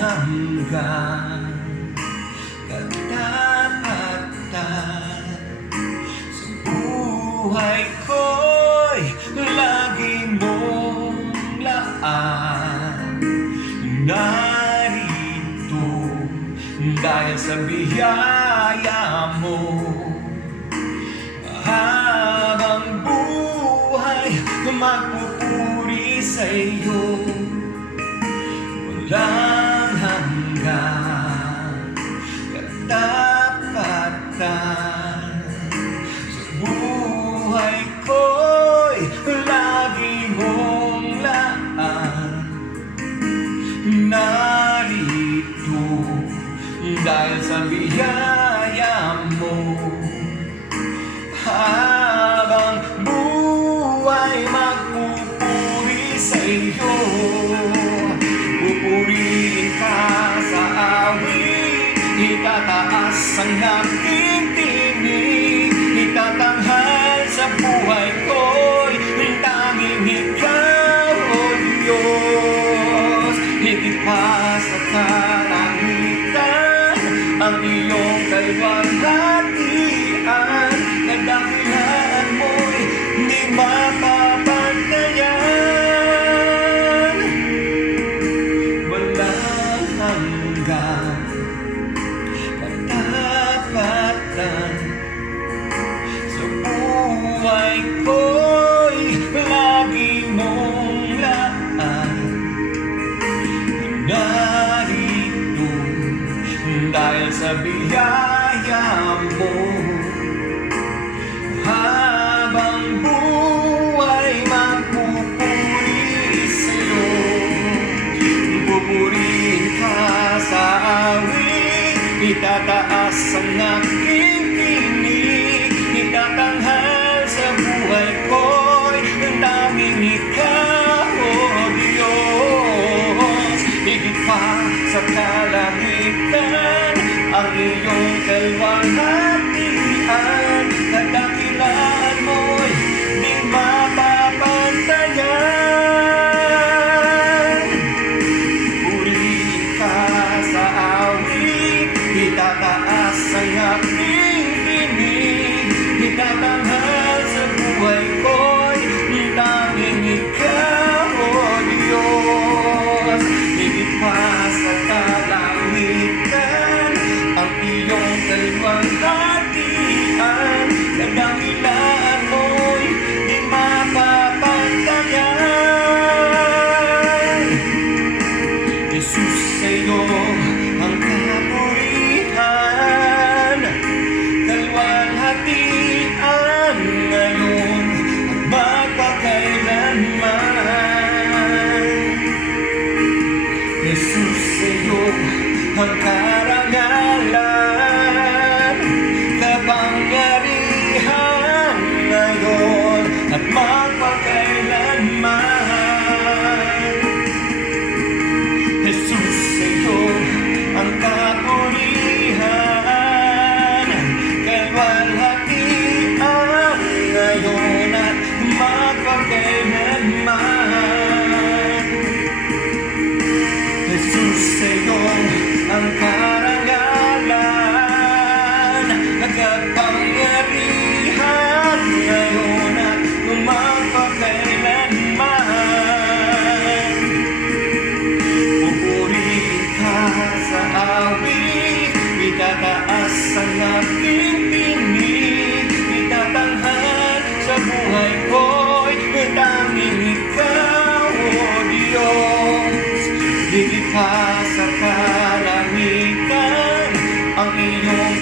hanggang katapatan sa buhay ko'y lagi mong laan narito dahil sa biyaya habang buhay magpupuri sa iyo dahil sa biyaya mo. Habang buhay magpupuri sa iyo pupurihin ka sa awit itataas ang aking ang iyong kalwalhatian nagdakilaan mo'y di mapapantayan walang hanggang katapatan sa buhay ko'y lagi mong laan narito dahil sa biyaya mo. Habang buhay magpupuri sa'yo. Pupurihin ka sa awit. Itataas ang aking tinig itatanghal ang kapurihan Kalwalhatian ngayon at magpakailanman. Jesus sa iyo ang sa buhay ko'y Tanging ikaw, O Diyos. Higit pa sa kalangitan Ang iyong